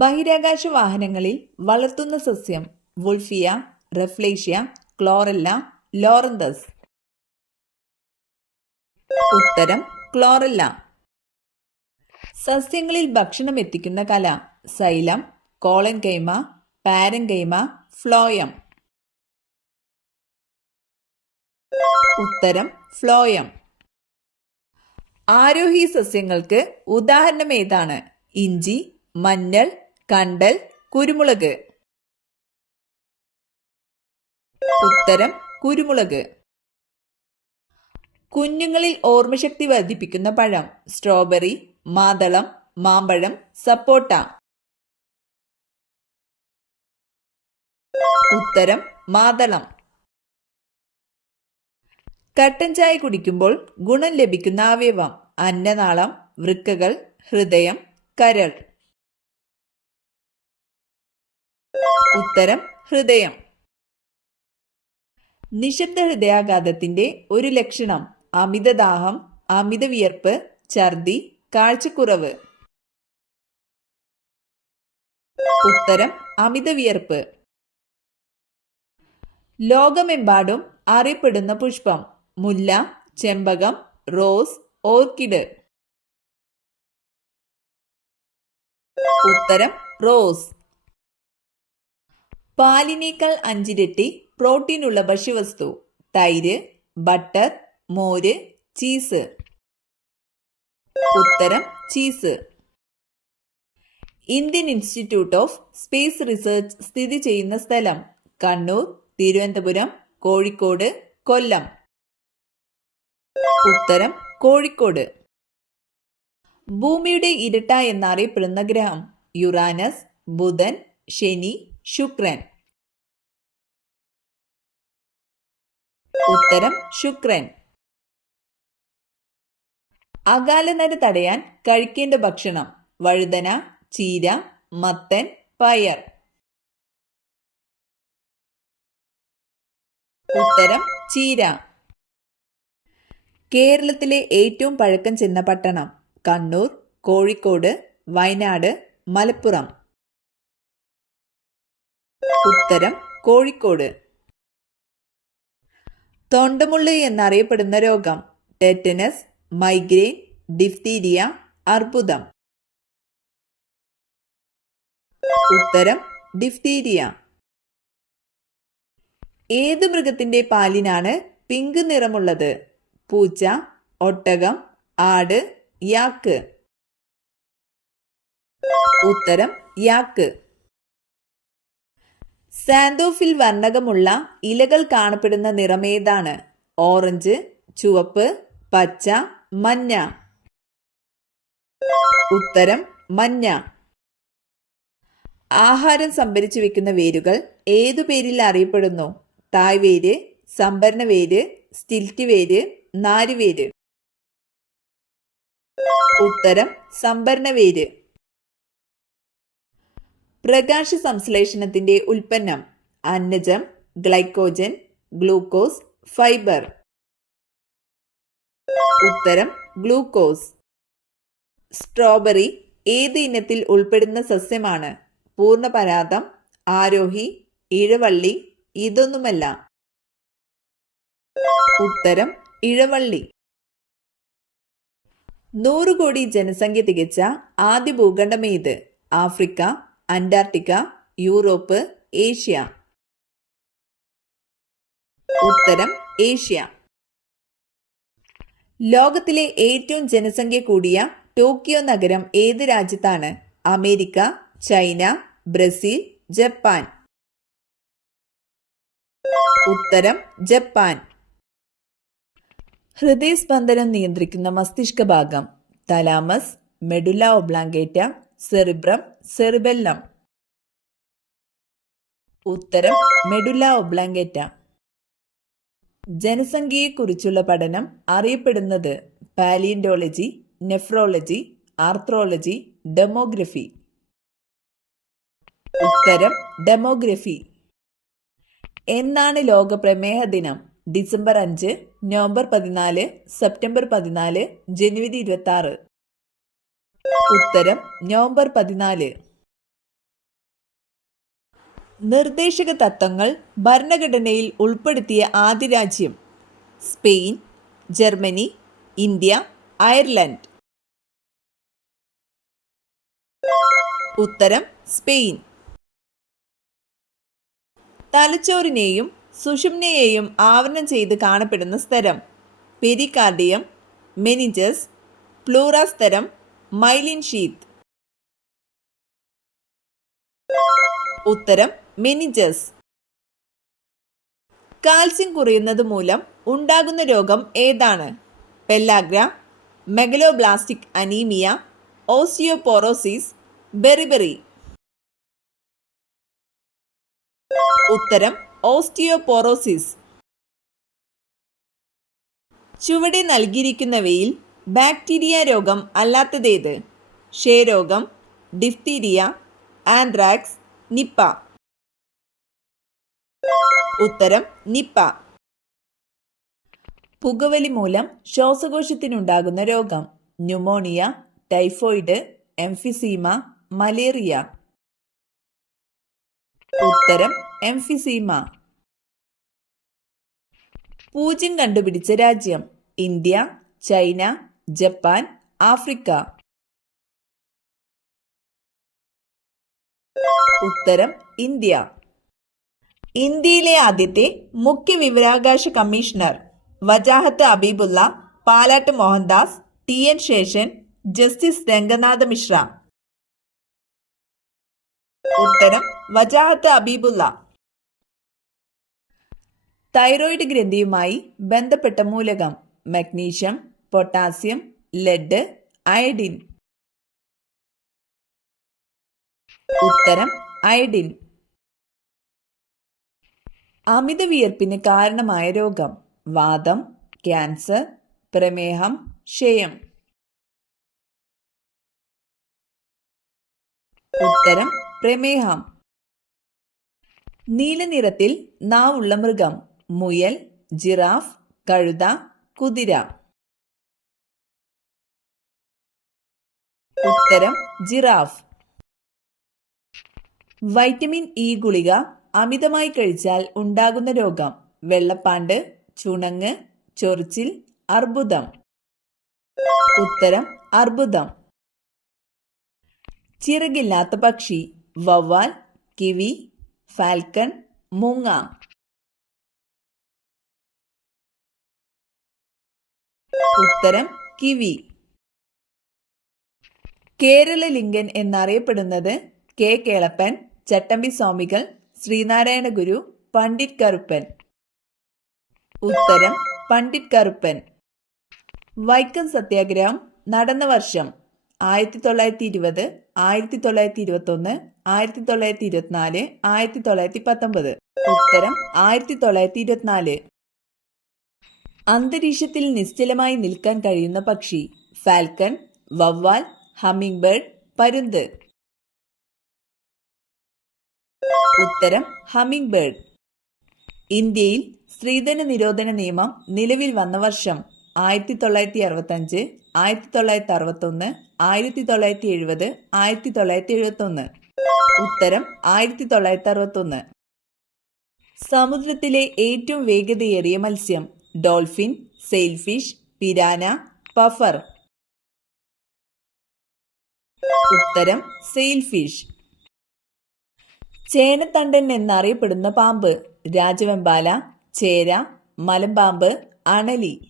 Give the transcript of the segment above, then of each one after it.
ബഹിരാകാശ വാഹനങ്ങളിൽ വളർത്തുന്ന സസ്യം വുൾഫിയ, റെഫ്ലേഷ്യ, ക്ലോറെല്ല, ലോറന്തസ്. ഉത്തരം ക്ലോറെല്ല. സസ്യങ്ങളിൽ ഭക്ഷണം എത്തിക്കുന്ന കല സൈലം, കോളൻകൈമ, പാരൻകൈമ, ഫ്ലോയം. ഉത്തരം ഫ്ലോയം. ആരോഹി സസ്യങ്ങൾക്ക് ഉദാഹരണം ഏതാണ്? ഇഞ്ചി, മഞ്ഞൾ, കണ്ടൽ, കുരുമുളക്. ഉത്തരം കുരുമുളക്. കുഞ്ഞുങ്ങളിൽ ഓർമ്മശക്തി വർദ്ധിപ്പിക്കുന്ന പഴം സ്ട്രോബെറി, മാതളം, മാമ്പഴം, സപ്പോട്ട. ഉത്തരം മാതളം. കട്ടൻ ചായ കുടിക്കുമ്പോൾ ഗുണം ലഭിക്കുന്ന അവയവം അന്നനാളം, വൃക്കകൾ, ഹൃദയം, കരൾ. ഉത്തരം ഹൃദയം. നിശബ്ദ ഹൃദയാഘാതത്തിന്റെ ഒരു ലക്ഷണം അമിതദാഹം, അമിത വിയർപ്പ്, ഛർദി, കാഴ്ചക്കുറവ്. ഉത്തരം അമിത വിയർപ്പ്. ലോകമെമ്പാടും അറിയപ്പെടുന്ന പുഷ്പം മുല്ല, ചെമ്പകം, റോസ്, ഓർക്കിഡ്. ഉത്തരം റോസ്. പാലിനേക്കാൾ 5 ഇരട്ടി പ്രോട്ടീനുള്ള ഭക്ഷ്യവസ്തു തൈര്, ബട്ടർ, മോര്, ചീസ്. ഉത്തരം cheese. Indian institute of space research സ്ഥിതി ചെയ്യുന്ന സ്ഥലം കണ്ണൂർ, തിരുവനന്തപുരം, കോഴിക്കോട്, കൊല്ലം. ഉത്തരം കോഴിക്കോട്. ഭൂമിയുടെ ഇരട്ട എന്നറിയപ്പെടുന്ന ഗ്രഹം യുറാനസ്, ബുധൻ, ശനി, ശുക്രൻ. ഉത്തരം ശുക്രൻ. അകാലനര തടയാൻ കഴിക്കേണ്ട ഭക്ഷണം വഴുതന, ചീര, മത്തൻ, പയർ. ഉത്തരം ചീര. കേരളത്തിലെ ഏറ്റവും പഴക്കം ചെന്ന പട്ടണം കണ്ണൂർ, കോഴിക്കോട്, വയനാട്, മലപ്പുറം. ഉത്തരം കോഴിക്കോട്. തൊണ്ടമുള്ള് എന്നറിയപ്പെടുന്ന രോഗം ടെറ്റനസ്, മൈഗ്രെയിൻ, ഡിഫ്തീരിയ, അർബുദം. ഉത്തരം ഡിഫ്തീരിയ. ഏത് മൃഗത്തിന്റെ പാലിനാണ് പിങ്ക് നിറമുള്ളത്? പൂച്ച, ഒട്ടകം, ആട്, യാക്ക്. ഉത്തരം യാക്ക്. സാന്തോഫിൽ വർണ്ണകമുള്ള ഇലകൾ കാണപ്പെടുന്ന നിറമേതാണ്? ഓറഞ്ച്, ചുവപ്പ്, പച്ച, മഞ്ഞ. ഉത്തരം മഞ്ഞ. ആഹാരം സംഭരിച്ചു വെക്കുന്ന വേരുകൾ ഏതു പേരിൽ അറിയപ്പെടുന്നു? തായ്വേര്, സംഭരണ വേര്, സ്റ്റിൽറ്റ് വേര്, നാരുവേര്. ഉത്തരം സംഭരണ വേര്. പ്രകാശ സംശ്ലേഷണത്തിന്റെ ഉൽപ്പന്നം അന്നജം, ഗ്ലൈക്കോജൻ, ഗ്ലൂക്കോസ്, ഫൈബർ. ഉത്തരം ഗ്ലൂക്കോസ്. സ്ട്രോബെറി ഏത് ഇനത്തിൽ ഉൾപ്പെടുന്ന സസ്യമാണ്? പൂർണ്ണപരാഗം, ആരോഹി, ഇഴവള്ളി, ഇതൊന്നുമല്ല. ഉത്തരം ഇഴവള്ളി. 100 കോടി ജനസംഖ്യ തികച്ച ആദ്യ ഭൂഖണ്ഡം ഏത്? Africa, Antarctica, Europe, Asia. ഉത്തരം ഏഷ്യ. ലോകത്തിലെ ഏറ്റവും ജനസംഖ്യ കൂടിയ ടോക്കിയോ നഗരം ഏത് രാജ്യത്താണ്? America, China, Brazil, Japan. ഉത്തരം ജപ്പാൻ. ഹൃദയസ്പന്ദനം നിയന്ത്രിക്കുന്ന മസ്തിഷ്ക ഭാഗം thalamus, medulla oblongata, cerebrum, cerebellum. ഉത്തരം മെഡുല ഒബ്ലാങ്കേറ്റ. ജനസംഖ്യയെക്കുറിച്ചുള്ള പഠനം അറിയപ്പെടുന്നത് പാലിയന്റോളജി, നെഫ്രോളജി, ആർത്രോളജി, ഡെമോഗ്രഫി. ഉത്തരം ഡെമോഗ്രഫി. എന്നാണ് ലോക പ്രമേഹ ദിനം? ഡിസംബർ 5, നവംബർ 14, സെപ്റ്റംബർ 14, ജനുവരി 26. ഉത്തരം നവംബർ 14. നിർദ്ദേശക തത്വങ്ങൾ ഭരണഘടനയിൽ ഉൾപ്പെടുത്തിയ ആദ്യ രാജ്യം? Spain, Germany, India, Ireland. ഉത്തരം സ്പെയിൻ. തലച്ചോറിനെയും സുഷുമ്നയെയും ആവരണം ചെയ്ത് കാണപ്പെടുന്ന സ്ഥലം? പെരികാർഡിയം, മെനിഞ്ചസ്, പ്ലൂറ സ്ഥലം, മൈലിൻ ഷീത്ത്. ഉത്തരം മെനിഞ്ചസ്. കാൽസ്യം കുറയുന്നത് മൂലം ഉണ്ടാകുന്ന രോഗം ഏതാണ്? Pellagra, megaloblastic anaemia, osteoporosis, beriberi. ഉത്തരം ഓസ്റ്റിയോപോറോസിസ്. ചുവടെ നൽകിയിരിക്കുന്നവയിൽ ബാക്ടീരിയ രോഗം അല്ലാത്തതേത്? ക്ഷയരോഗം, ഡിഫ്തീരിയ, ആന്ത്രാക്സ്, നിപ്പ. ഉത്തരം നിപ്പ. പുകവലി മൂലം ശ്വാസകോശത്തിനുണ്ടാകുന്ന രോഗം? Pneumonia, typhoid, emphysema, malaria. ഉത്തരം എംഫിസീമ. പൂജ്യം കണ്ടുപിടിച്ച രാജ്യം? India, China, Japan, Africa. ഉത്തരം ഇന്ത്യ. ഇന്ത്യയിലെ ആദ്യത്തെ മുഖ്യ വിവരാവകാശ commissioner? Wajahat Habibullah, Palat Mohandas, T N. Seshan, justice Ranganath Misra. ഉത്തരം വജാഹത്ത് അബീബുള്ള. തൈറോയിഡ് ഗ്രന്ഥിയുമായി ബന്ധപ്പെട്ട മൂലകം? Magnesium, potassium, lead, iodine. ഉത്തരം അയഡിൻ. അമിത വിയർപ്പിന് കാരണമായ രോഗം? വാതം, ക്യാൻസർ, പ്രമേഹം, ക്ഷയം. ഉത്തരം പ്രമേഹം. നീലനിറത്തിൽ നാവുള്ള മൃഗം? മുയൽ, ജിറാഫ്, കഴുത, കുതിര. ഉത്തരം ജിറാഫ്. വൈറ്റമിൻ ഇ ഗുളിക അമിതമായി കഴിച്ചാൽ ഉണ്ടാകുന്ന രോഗം? വെള്ളപ്പാണ്ട്, ചുണങ്ങ്, ചൊറിച്ചിൽ, അർബുദം. ഉത്തരം അർബുദം. ചിറകില്ലാത്ത പക്ഷി? വവ്വാൽ, കിവി, ഫാൽക്കൺ, മൂങ്ങ. ഉത്തരം കിവി. കേരള ലിംഗൻ എന്നറിയപ്പെടുന്നത്? കെ കേളപ്പൻ, ചട്ടമ്പി സ്വാമികൾ, ശ്രീനാരായണ ഗുരു, പണ്ഡിറ്റ് കറുപ്പൻ. ഉത്തരം പണ്ഡിറ്റ് കറുപ്പൻ. വൈക്കം സത്യാഗ്രഹം നടന്ന വർഷം? 1920, 1921, 1924, 1919. ഉത്തരം 1924. അന്തരീക്ഷത്തിൽ നിശ്ചലമായി നിൽക്കാൻ കഴിയുന്ന പക്ഷി? ഫാൽക്കൺ, വവ്വാൽ, ഹമ്മിംഗ് ബേർഡ്, പരുന്ത്. ഉത്തരം ഹമ്മിംഗ് ബേർഡ്. ഇന്ത്യയിൽ സ്ത്രീധന നിരോധന നിയമം നിലവിൽ വന്ന വർഷം? 1965, 1961, 1970, 1971. ഉത്തരം 1961. സമുദ്രത്തിലെ ഏറ്റവും വേഗതയേറിയ മത്സ്യം? Dolphin, sailfish, piranha, puffer. ഉത്തരം സെയിൽഫിഷ്. ചേനത്തണ്ടൻ എന്നറിയപ്പെടുന്ന പാമ്പ്? രാജവെമ്പാല, ചേര, മലമ്പാമ്പ്, അണലി.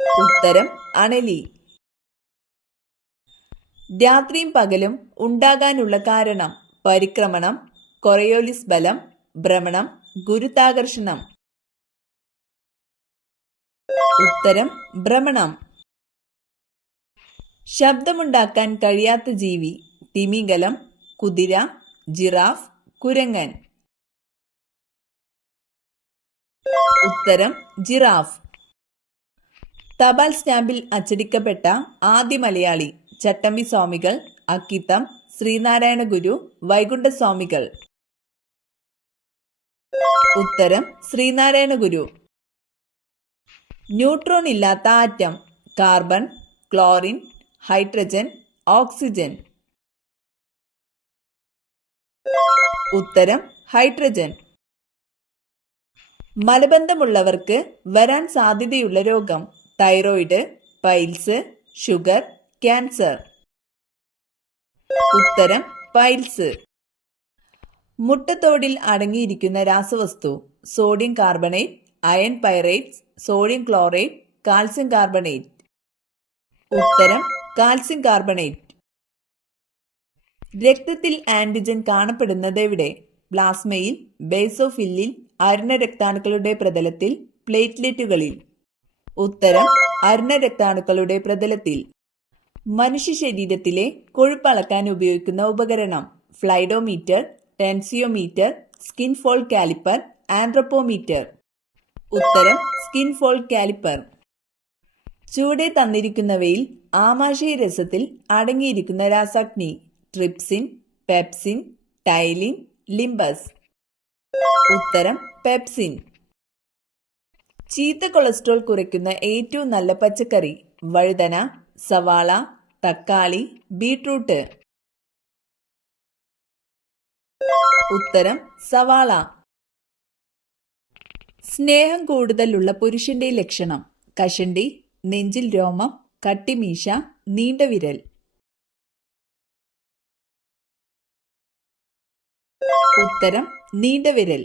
ഉത്തരം അണലി. രാത്രിയും പകലും ഉണ്ടാകാനുള്ള കാരണം? പരിക്രമണം, കൊറിയോലിസ് ബലം, ഭ്രമണം, ഗുരുത്വാകർഷണം. ഉത്തരം ഭ്രമണം. ശബ്ദമുണ്ടാക്കാൻ കഴിയാത്ത ജീവി? തിമിംഗലം, കുതിര, ജിറാഫ്, കുരങ്ങൻ. ഉത്തരം ജിറാഫ്. തപാൽ സ്റ്റാമ്പിൽ അച്ചടിക്കപ്പെട്ട ആദ്യ മലയാളി? ചട്ടമ്പി സ്വാമികൾ, അക്കിത്തം, ശ്രീനാരായണ ഗുരു, വൈകുണ്ഠ സ്വാമികൾ. ഉത്തരം ശ്രീനാരായണ ഗുരു. ന്യൂട്രോൺ ഇല്ലാത്ത atom? Carbon, chlorine, hydrogen, oxygen. ഉത്തരം ഹൈഡ്രജൻ. മലബന്ധമുള്ളവർക്ക് വരാൻ സാധ്യതയുള്ള രോഗം: തൈറോയിഡ്, പൈൽസ്, ഷുഗർ, ക്യാൻസർ. ഉത്തരം പൈൽസ്. മുട്ടത്തോടിൽ അടങ്ങിയിരിക്കുന്ന രാസവസ്തു: sodium carbonate, iron pirates, sodium chlorate, calcium carbonate. ഉത്തരം കാൽസ്യം കാർബണേറ്റ്. രക്തത്തിൽ ആന്റിജൻ കാണപ്പെടുന്നത് എവിടെ? പ്ലാസ്മയിൽ, ബേസോഫില്ലിൽ, അരുണരക്താണുക്കളുടെ പ്രതലത്തിൽ, പ്ലേറ്റ്ലെറ്റുകളിൽ. ഉത്തരം അരുണരക്താണുക്കളുടെ പ്രതലത്തിൽ. മനുഷ്യ ശരീരത്തിലെ കൊഴുപ്പ് അളക്കാൻ ഉപയോഗിക്കുന്ന ഉപകരണം: ഫ്ലൈഡോമീറ്റർ, ടെൻസിയോമീറ്റർ, സ്കിൻ ഫോൾഡ് കാലിപ്പർ, ആന്ത്രോപോമീറ്റർ. ഉത്തരം സ്കിൻ ഫോൾഡ് കാലിപ്പർ. ചുവടെ തന്നിരിക്കുന്നവയിൽ ആമാശയ രസത്തിൽ അടങ്ങിയിരിക്കുന്ന രാസാഗ്നി: ട്രിപ്സിൻ, പെപ്സിൻ, ടൈലിൻ, ലിംബസ്. ഉത്തരം പെപ്സിൻ. ചീത്ത കൊളസ്ട്രോൾ കുറയ്ക്കുന്ന ഏറ്റവും നല്ല പച്ചക്കറി: വഴുതന, സവാള, തക്കാളി, ബീട്രൂട്ട്. ഉത്തരം സവാള. സ്നേഹം കൂടുതലുള്ള പുരുഷന്റെ ലക്ഷണം: കഷണ്ടി, നെഞ്ചിൽ രോമം, കട്ടിമീശ, നീണ്ട വിരൽ. ഉത്തരം നീണ്ട വിരൽ.